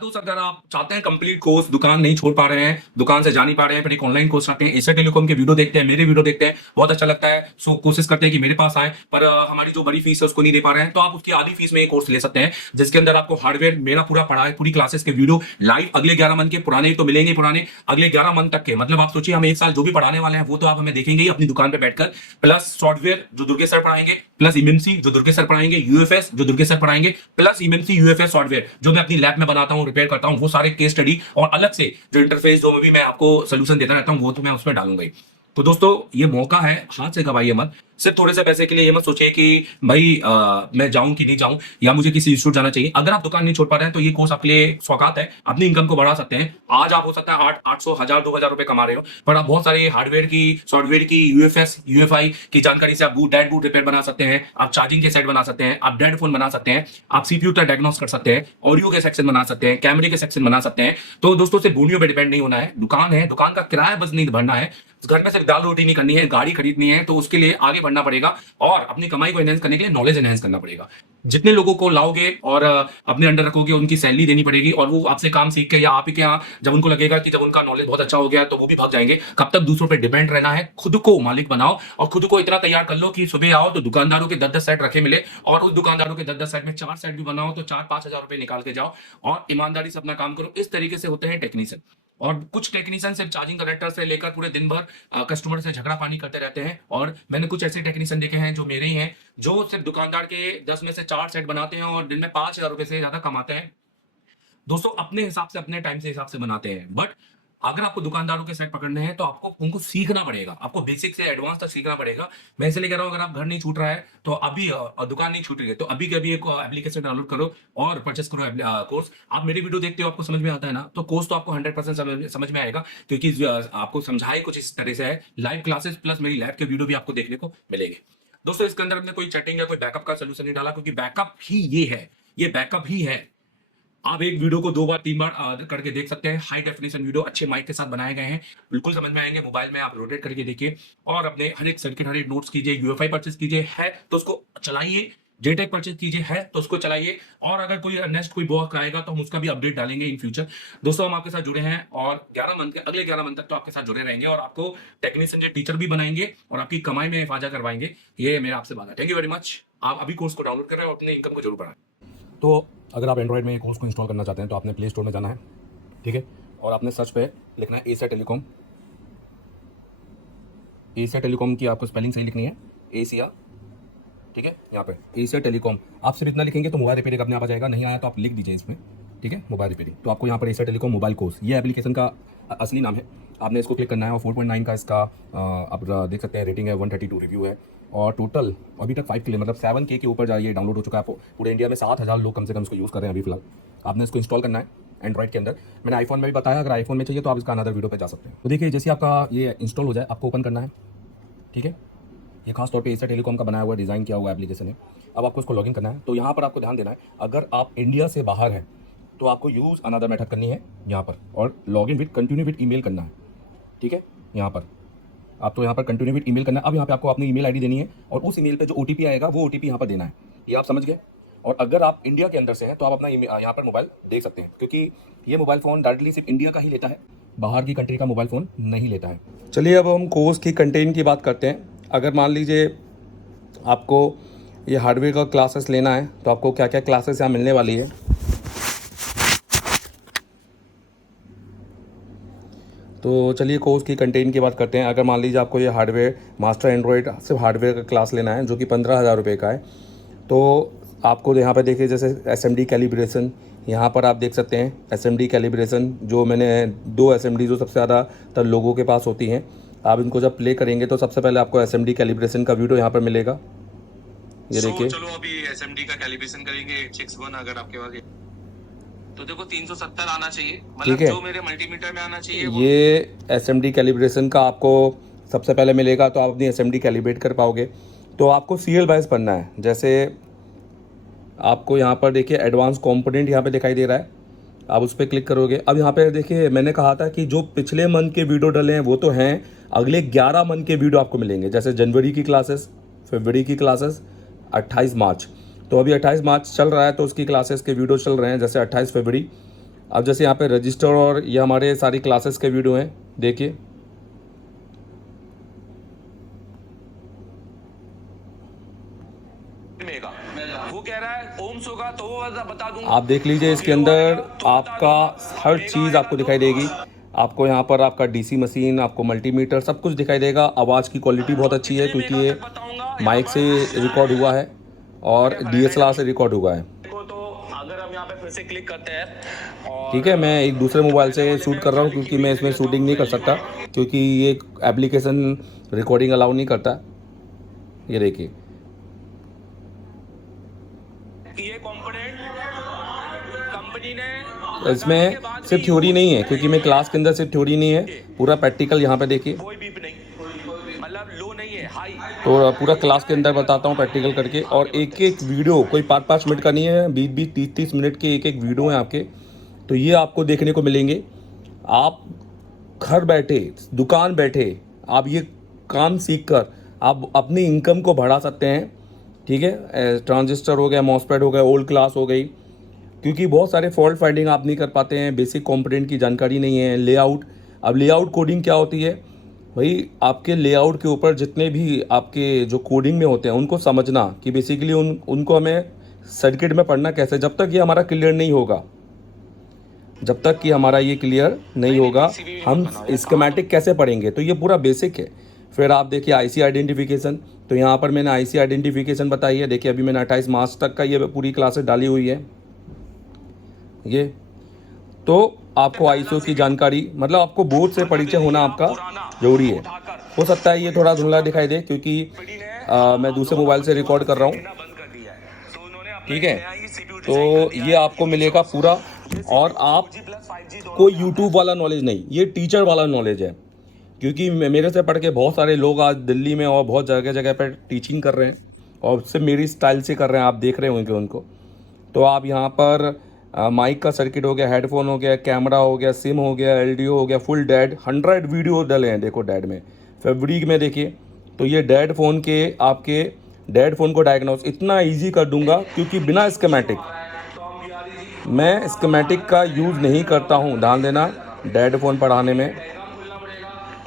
दोस्त, अगर आप चाहते हैं कंप्लीट कोर्स, दुकान नहीं छोड़ पा रहे हैं, दुकान से जा नहीं पा रहे हैं, फिर एक ऑनलाइन कोर्स चाहते हैं, एशिया टेलीकॉम के वीडियो देखते हैं, मेरे वीडियो देखते हैं, बहुत अच्छा लगता है, सो कोशिश करते हैं कि मेरे पास आए, पर हमारी जो बड़ी फीस है उसको नहीं दे पा रहे हैं, तो आप उसकी आधी फीस में ये कोर्स ले सकते हैं, जिसके अंदर आपको हार्डवेयर मेरा पूरा पढ़ा है, पूरी क्लासेस के वीडियो लाइव अगले 11 मंथ के, पुराने तो मिलेंगे पुराने, अगले 11 मंथ तक के, मतलब आप सोचिए हम एक साल जो भी पढ़ाने वाले हैं वो तो आप हमें देखेंगे ही अपनी दुकान पे बैठकर, प्लस सॉफ्टवेयर जो दुर्गे सर पढ़ाएंगे, प्लस इमेमसी जो दुर्गे सर पढ़ाएंगे, यूएफएस जो दुर्गे सर पढ़ाएंगे, प्लस इमेमसी यूएफएस सॉफ्टवेयर जो मैं अपनी लैब में बनाता हूं, रिपेयर करता हूं, वो सारे केस स्टडी और अलग से जो इंटरफेस जो भी मैं आपको सोल्यूशन देता रहता हूं वो तो मैं उसमें डालूंगा ही। तो दोस्तों ये मौका है, हाथ से गवाइए मत। सिर्फ थोड़े से पैसे के लिए ये मत सोचिए कि भाई मैं जाऊं कि नहीं जाऊं या मुझे किसी इंस्टीट्यूट जाना चाहिए। अगर आप दुकान नहीं छोड़ पा रहे हैं तो ये कोर्स आपके लिए सौगात है, अपनी इनकम को बढ़ा सकते हैं। आज आप हो सकता है 800, 1000, 2000 रुपए कमा रहे हो, पर आप बहुत सारे हार्डवेयर की, सॉफ्टवेयर की, यूएफएस यूएफआई की जानकारी से आप डेड बूट रिपेयर बना सकते हैं, आप चार्जिंग के सेट बना सकते हैं, आप डेड फोन बना सकते हैं, आप सीपीयू का डायग्नोस कर सकते हैं, ऑडियो के सेक्शन बना सकते हैं, कैमरे के सेक्शन बना सकते हैं। तो दोस्तों से बूनियों पे डिपेंड नहीं होना है, दुकान है, दुकान का किराया बस नहीं भरना है, घर में सिर्फ दाल रोटी नहीं करनी है, गाड़ी खरीदनी है, तो उसके लिए आगे बढ़ना पड़ेगा और अपनी कमाई को एनहेंस करने के लिए नॉलेज एनहेंस करना पड़ेगा। जितने लोगों को लाओगे और अपने अंडर रखोगे उनकी सैलरी देनी पड़ेगी, और वो आपसे काम सीख के या आप ही के यहाँ जब उनको लगेगा कि जब उनका नॉलेज बहुत अच्छा हो गया तो वो भी भाग जाएंगे। कब तक दूसरों पे डिपेंड रहना है, खुद को मालिक बनाओ और खुद को इतना तैयार कर लो कि सुबह आओ तो दुकानदारों के 10-10 सेट रखे मिले, और उस दुकानदारों के 10-10 सेट में 4 सेट भी बनाओ तो 4-5 हजार रुपए निकाल के जाओ और ईमानदारी से अपना काम करो। इस तरीके से होते हैं टेक्नीशियन। और कुछ टेक्नीशियन सिर्फ चार्जिंग कनेक्टर से लेकर पूरे दिन भर कस्टमर से झगड़ा पानी करते रहते हैं, और मैंने कुछ ऐसे टेक्नीशियन देखे हैं जो मेरे ही हैं, जो सिर्फ दुकानदार के 10 में से 4 सेट बनाते हैं और दिन में 5000 रुपए से ज्यादा कमाते हैं। दोस्तों अपने हिसाब से, अपने टाइम से हिसाब से बनाते हैं, बट अगर आपको दुकानदारों के सेट पकड़ने हैं तो आपको उनको सीखना पड़ेगा, आपको बेसिक से एडवांस तक सीखना पड़ेगा। मैं इसलिए कह रहा हूं अगर आप घर नहीं छूट रहा है तो अभी दुकान नहीं छूट रही है तो अभी के अभी एक एप्लीकेशन डाउनलोड करो और परचेस करो कोर्स। आप मेरी वीडियो देखते हो, आपको समझ में आता है ना, तो कोर्स तो आपको 100% समझ में आएगा, क्योंकि आपको समझाए कुछ इस तरह से है। लाइव क्लासेस प्लस मेरी लैब के वीडियो भी आपको देखने को मिलेंगे। दोस्तों इसके अंदर हमने कोई चैटिंग या कोई बैकअप का सोल्यूशन नहीं डाला, क्योंकि बैकअप ही ये है, ये बैकअप ही है। आप एक वीडियो को 2 बार 3 बार करके देख सकते हैं। हाई डेफिनेशन वीडियो अच्छे माइक के साथ बनाए गए हैं, बिल्कुल समझ में आएंगे। मोबाइल में आप रोटेट करके देखिए और अपने हर एक सर्किट, हर एक नोट्स कीजिए। यूएफआई परचेज कीजिए है तो उसको चलाइए, जेटेक परचेज कीजिए है तो उसको चलाइए, और अगर कोई नेक्स्ट कोई बॉक आएगा तो हम उसका भी अपडेट डालेंगे इन फ्यूचर। दोस्तों हम आपके साथ जुड़े हैं और 11 मंथ के, अगले 11 मंथ तक तो आपके साथ जुड़े रहेंगे और आपको टेक्नीशियन जो टीचर भी बनाएंगे और आपकी कमाई में इफाजा करवाएंगे। ये मेरा आपसे बात है। Thank you very much. आप अभी कोर्स को डाउनलोड कर रहे हैं और अपने इनकम को जरूर बढ़ाएं। तो अगर आप एंड्रॉयड में कोर्स को इंस्टॉल करना चाहते हैं तो आपने प्ले स्टोर में जाना है, ठीक है, और आपने सर्च पे लिखना है एशिया टेलीकॉम। एशिया टेलीकॉम की आपको स्पेलिंग सही लिखनी है, एशिया, ठीक है, यहाँ पे एशिया टेलीकॉम। आप सिर्फ इतना लिखेंगे तो मोबाइल रिपेयरिंग अपने आप आ जाएगा, नहीं आया तो आप लिख दीजिए इसमें, ठीक है, मोबाइल रिपेयरिंग। तो आपको यहाँ पर एशिया टेलीकॉम मोबाइल कोर्स, ये एप्लीकेशन का असली नाम है। आपने इसको क्लिक करना है और 4.9 का इसका आप देख सकते हैं रेटिंग है, 132 रिव्यू है, और टोटल अभी तक 5 के लिए मतलब 7K के ऊपर जाइए डाउनलोड हो चुका है। आपको पूरे इंडिया में 7000 लोग कम से कम इसको यूज़ कर रहे हैं अभी फिलहाल। आपने इसको इंस्टॉल करना है एंड्रॉइड के अंदर। मैंने आईफोन में भी बताया, अगर आईफोन में चाहिए तो आप इसका अनदर वीडियो पे जा सकते हैं। तो देखिए जैसे आपका ये इंस्टॉल हो जाए आपको ओपन करना है, ठीक है। ये खास तौर पे एशिया टेलीकॉम का बनाया हुआ, डिज़ाइन किया हुआ एप्लीकेशन है। अब आपको इसको लॉगिन करना है। तो यहाँ पर आपको ध्यान देना है, अगर आप इंडिया से बाहर हैं तो आपको यूज़ अनदर मेथड करनी है यहाँ पर, और login with continue with email करना है, ठीक है। यहाँ पर आपको यहाँ पर कंटिन्यू विद ईमेल करना है। अब यहाँ पे आपको अपनी ईमेल आईडी देनी है और उस ईमेल पे जो ओटीपी आएगा वो ओटीपी यहाँ पर देना है। ये आप समझ गए। और अगर आप इंडिया के अंदर से हैं तो आप अपना यहाँ पर मोबाइल देख सकते हैं, क्योंकि ये मोबाइल फ़ोन डायरेक्टली सिर्फ इंडिया का ही लेता है, बाहर की कंट्री का मोबाइल फ़ोन नहीं लेता है। चलिए अब हम कोर्स की कंटेंट की बात करते हैं। अगर मान लीजिए आपको ये हार्डवेयर का क्लासेस लेना है तो आपको क्या क्या क्लासेस यहाँ मिलने वाली है। तो चलिए कोर्स की कंटेंट की बात करते हैं। अगर मान लीजिए आपको ये हार्डवेयर मास्टर एंड्रॉयड सिर्फ हार्डवेयर का क्लास लेना है जो कि 15,000 रुपये का है, तो आपको यहाँ पर देखिए जैसे SMD कैलिब्रेशन, यहाँ पर आप देख सकते हैं SMD कैलिब्रेशन, जो मैंने 2 SMD जो सबसे ज़्यादातर लोगों के पास होती हैं, आप इनको जब प्ले करेंगे तो सबसे पहले आपको SMD कैलिब्रेशन का वीडियो यहाँ पर मिलेगा। ये देखिए, चलो अभी SMD का कैलिब्रेशन करेंगे 861। अगर आपके पास तो देखो 370 आना चाहिए, मतलब जो मेरे मल्टीमीटर में आना चाहिए ये SMD कैलिब्रेशन का आपको सबसे पहले मिलेगा, तो आप अपनी SMD कैलिब्रेट कर पाओगे। तो आपको सीरियल वाइज पढ़ना है। जैसे आपको यहाँ पर देखिए एडवांस कंपोनेंट यहाँ पे दिखाई दे रहा है, आप उस पर क्लिक करोगे। अब यहाँ पे देखिए मैंने कहा था कि जो पिछले मंथ के वीडियो डले हैं वो तो हैं, अगले 11 मंथ के वीडियो आपको मिलेंगे। जैसे जनवरी की क्लासेस, फरवरी की क्लासेस, 28 मार्च, तो अभी 28 मार्च चल रहा है तो उसकी क्लासेस के वीडियो चल रहे हैं। जैसे 28 फरवरी अब जैसे यहाँ पे रजिस्टर और ये हमारे सारी क्लासेस के वीडियो हैं, देखिए। वो कह रहा है ओम्स होगा तो वो बता दूंगा। आप देख लीजिए, इसके अंदर आपका हर चीज़ आपको दिखाई देगी। आपको यहाँ पर आपका डीसी मशीन, आपको मल्टीमीटर, सब कुछ दिखाई देगा। आवाज़ की क्वालिटी बहुत अच्छी है क्योंकि ये माइक से रिकॉर्ड हुआ है और DSLR से रिकॉर्ड हुआ है। तो अगर हम यहाँ पे फिर से क्लिक करते हैं और ठीक है, मैं एक दूसरे मोबाइल से शूट कर रहा हूँ क्योंकि मैं इसमें शूटिंग नहीं कर सकता क्योंकि ये एप्लीकेशन रिकॉर्डिंग अलाउ नहीं करता। ये देखिए, ये कंपोनेंट कंपनी ने इसमें सिर्फ थ्योरी नहीं है क्योंकि मैं क्लास के अंदर सिर्फ थ्योरी नहीं है, पूरा प्रैक्टिकल यहाँ पे देखिए। कोई बीप नहीं, मतलब लो नहीं है, हाई। तो पूरा क्लास के अंदर बताता हूँ प्रैक्टिकल करके। और एक एक वीडियो कोई 5-5 मिनट का नहीं है, 20-20, 30-30 मिनट के एक एक वीडियो हैं आपके। तो ये आपको देखने को मिलेंगे। आप घर बैठे, दुकान बैठे, आप ये काम सीख कर आप अपनी इनकम को बढ़ा सकते हैं। ठीक है, ट्रांजिस्टर हो गया, मॉसफेट हो गया, ओल्ड क्लास हो गई, क्योंकि बहुत सारे फॉल्ट फाइंडिंग आप नहीं कर पाते हैं, बेसिक कंपोनेंट की जानकारी नहीं है, लेआउट। अब लेआउट कोडिंग क्या होती है भाई, आपके लेआउट के ऊपर जितने भी आपके जो कोडिंग में होते हैं उनको समझना कि बेसिकली उनको हमें सर्किट में पढ़ना कैसे। जब तक ये हमारा क्लियर नहीं होगा, जब तक कि हमारा ये क्लियर नहीं होगा, हम स्कीमेटिक कैसे पढ़ेंगे। तो ये पूरा बेसिक है। फिर आप देखिए आईसी आइडेंटिफिकेशन, तो यहाँ पर मैंने आईसी आइडेंटिफिकेशन बताई है। देखिए अभी मैंने 28 मार्च तक का ये पूरी क्लासेस डाली हुई है। ये तो आपको आईएसओ की जानकारी, मतलब आपको बोर्ड से परिचय होना आपका जरूरी है। हो सकता है ये थोड़ा धुंधला दिखाई दे क्योंकि मैं दूसरे मोबाइल से रिकॉर्ड कर रहा हूँ। ठीक है, तो ये आपको मिलेगा पूरा। और आप कोई यूट्यूब वाला नॉलेज नहीं, ये टीचर वाला नॉलेज है। क्योंकि मेरे से पढ़ के बहुत सारे लोग आज दिल्ली में और बहुत जगह जगह पर टीचिंग कर रहे हैं और उससे मेरी स्टाइल से कर रहे हैं, आप देख रहे होंगे उनको। तो आप यहाँ पर माइक का सर्किट हो गया, हेडफोन हो गया, कैमरा हो गया, सिम हो गया, LDO हो गया, फुल डेड 100 वीडियो डले हैं। देखो डेड में, फैब्रिक में देखिए। तो ये डेड फ़ोन के, आपके डेड फ़ोन को डायग्नोस इतना इजी कर दूंगा क्योंकि बिना स्कीमेटिक, मैं स्कीमेटिक का यूज़ नहीं करता हूँ, ध्यान देना, डेड फ़ोन पढ़ाने में।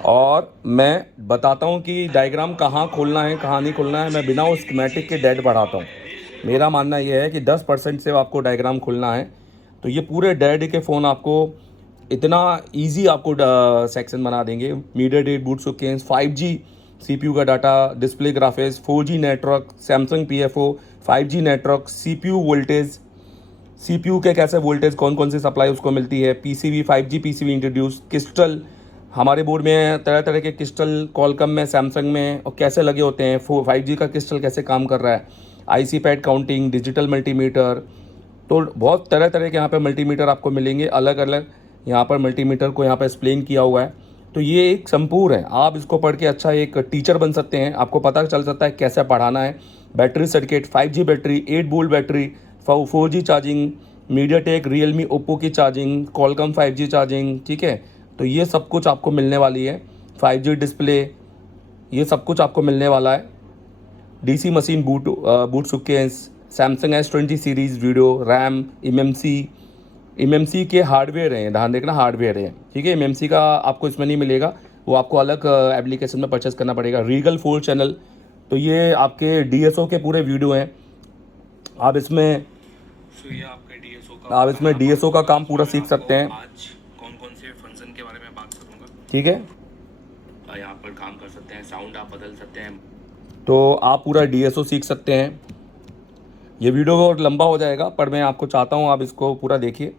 और मैं बताता हूँ कि डायग्राम कहाँ खोलना है, कहाँ नहीं खोलना है। मैं बिना उस स्कीमेटिक के डेड पढ़ाता हूँ। मेरा मानना यह है कि 10% से आपको डायग्राम खोलना है। तो ये पूरे डेड के फ़ोन आपको इतना इजी आपको सेक्शन बना देंगे। मीडियाटेक बूटस्ट्रैप 5G CPU का data, display graphics, 4G network, Samsung PFO, 5G network, CPU voltage, CPU के कैसे वोल्टेज, कौन कौन सी सप्लाई उसको मिलती है, PCB 5G PCB introduce, crystal हमारे बोर्ड में तरह तरह के क्रिस्टल, कॉलकम में, सैमसंग में, और कैसे लगे होते हैं, 5G का क्रिस्टल कैसे काम कर रहा है, IC pad counting, digital multimeter. तो बहुत तरह तरह के यहाँ पे मल्टीमीटर आपको मिलेंगे, अलग अलग यहाँ पर मल्टीमीटर को यहाँ पर एक्सप्लेन किया हुआ है। तो ये एक संपूर्ण है, आप इसको पढ़ के अच्छा एक टीचर बन सकते हैं। आपको पता चल सकता है कैसे पढ़ाना है। Battery circuit, 5G battery, 8 volt battery, 4G charging, MediaTek, Realme, Oppo की चार्जिंग, कॉलकम 5G चार्जिंग। ठीक है, तो ये सब कुछ आपको मिलने वाली है। 5G डिस्प्ले, ये सब कुछ आपको मिलने वाला है। DC machine bootstrap, Samsung S20 series video, RAM, MMC के हार्डवेयर हैं, ध्यान देखना हार्डवेयर है। ठीक है, MMC का आपको इसमें नहीं मिलेगा, वो आपको अलग एप्लीकेशन में परचेस करना पड़ेगा। रीगल 4 चैनल, तो ये आपके DSO के पूरे वीडियो हैं। आप इसमें DSO का काम पूरा सीख सकते हैं। आज कौन से फंक्शन के बारे में बात करूंगा। ठीक है, यहाँ पर काम कर सकते हैं, साउंड आप बदल सकते हैं। तो आप पूरा DSO सीख सकते हैं। ये वीडियो और लंबा हो जाएगा, पर मैं आपको चाहता हूँ आप इसको पूरा देखिए।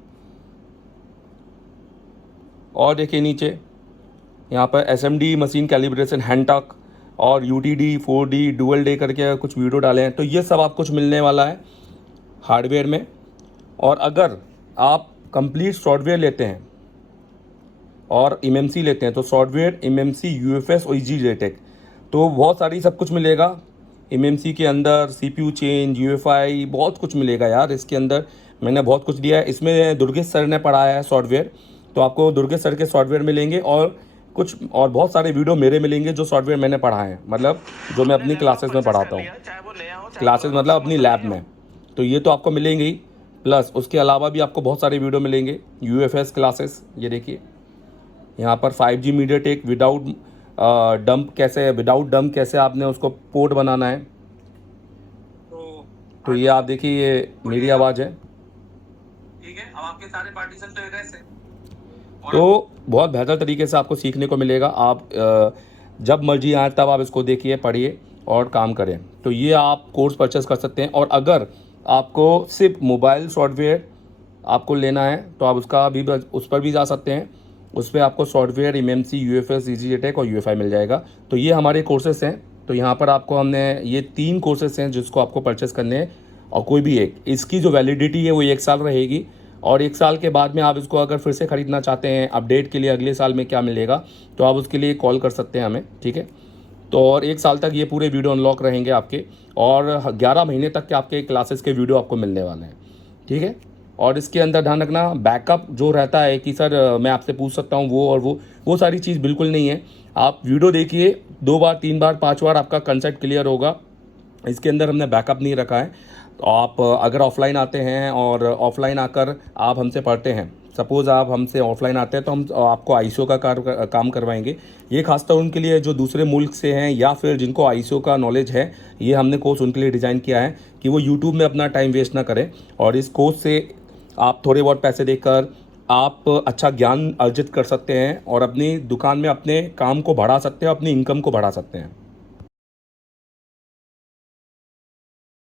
और देखिए नीचे यहाँ पर SMD मशीन कैलिब्रेशन, हैंडटक और UTD 4D डुअल डे करके कुछ वीडियो डाले हैं। तो ये सब आप कुछ मिलने वाला है हार्डवेयर में। और अगर आप कंप्लीट सॉफ्टवेयर लेते हैं और MMC लेते हैं, तो सॉफ्टवेयर MMC, UFS और EasyJetec, तो बहुत सारी सब कुछ मिलेगा। MMC के अंदर CPU चेंज, UEFI, बहुत कुछ मिलेगा यार इसके अंदर। मैंने बहुत कुछ दिया है इसमें, दुर्गेश सर ने पढ़ाया है सॉफ्टवेयर, तो आपको दुर्गेश सर के सॉफ्टवेयर मिलेंगे। और कुछ और बहुत सारे वीडियो मेरे मिलेंगे जो सॉफ्टवेयर मैंने पढ़ाए हैं, मतलब जो मैं अपनी क्लासेस में पढ़ाता हूँ, क्लासेस मतलब अपनी लैब में। तो ये तो आपको मिलेंगे ही। प्लस उसके अलावा भी आपको बहुत सारे वीडियो मिलेंगे। UFS क्लासेस, ये देखिए यहाँ पर 5G मीडियाटेक विदाउट डंप कैसे आपने उसको पोर्ट बनाना है। तो ये आप देखिए, ये मेरी आवाज़ है। ठीक है, अब आपके सारे पार्टीशन तो एड्रेस है। तो बहुत बेहतर तरीके से आपको सीखने को मिलेगा। आप जब मर्जी आए तब आप इसको देखिए, पढ़िए और काम करें। तो ये आप कोर्स परचेस कर सकते हैं। और अगर आपको सिर्फ मोबाइल सॉफ्टवेयर आपको लेना है तो आप उस पर भी जा सकते हैं। उस पर आपको सॉफ्टवेयर MMC, UFS, EasyJetech और UFI मिल जाएगा। तो ये हमारे कोर्सेस हैं। तो यहाँ पर आपको हमने ये 3 कोर्सेस हैं जिसको आपको परचेस करने हैं, और कोई भी एक, इसकी जो वैलिडिटी है वो 1 साल रहेगी। और 1 साल के बाद में आप इसको अगर फिर से ख़रीदना चाहते हैं अपडेट के लिए, अगले साल में क्या मिलेगा, तो आप उसके लिए कॉल कर सकते हैं हमें, ठीक है। तो और 1 साल तक ये पूरे वीडियो अनलॉक रहेंगे आपके, और 11 महीने तक के आपके क्लासेस के वीडियो आपको मिलने वाले हैं, ठीक है। और इसके अंदर ध्यान रखना, बैकअप जो रहता है कि सर मैं आपसे पूछ सकता हूँ वो और वो सारी चीज़ बिल्कुल नहीं है। आप वीडियो देखिए 2 बार 3 बार 5 बार, आपका कंसेप्ट क्लियर होगा। इसके अंदर हमने बैकअप नहीं रखा है। तो आप अगर ऑफलाइन आते हैं और ऑफलाइन आकर आप हमसे पढ़ते हैं, सपोज़ आप हमसे ऑफलाइन आते हैं, तो हम आपको ISO का काम करवाएंगे। ये खासतौर उनके लिए जो दूसरे मुल्क से हैं या फिर जिनको ISO का नॉलेज है, ये हमने कोर्स उनके लिए डिज़ाइन किया है कि वो यूट्यूब में अपना टाइम वेस्ट ना करें। और इस कोर्स से आप थोड़े बहुत पैसे देकर आप अच्छा ज्ञान अर्जित कर सकते हैं और अपनी दुकान में अपने काम को बढ़ा सकते हैं, अपनी इनकम को बढ़ा सकते हैं।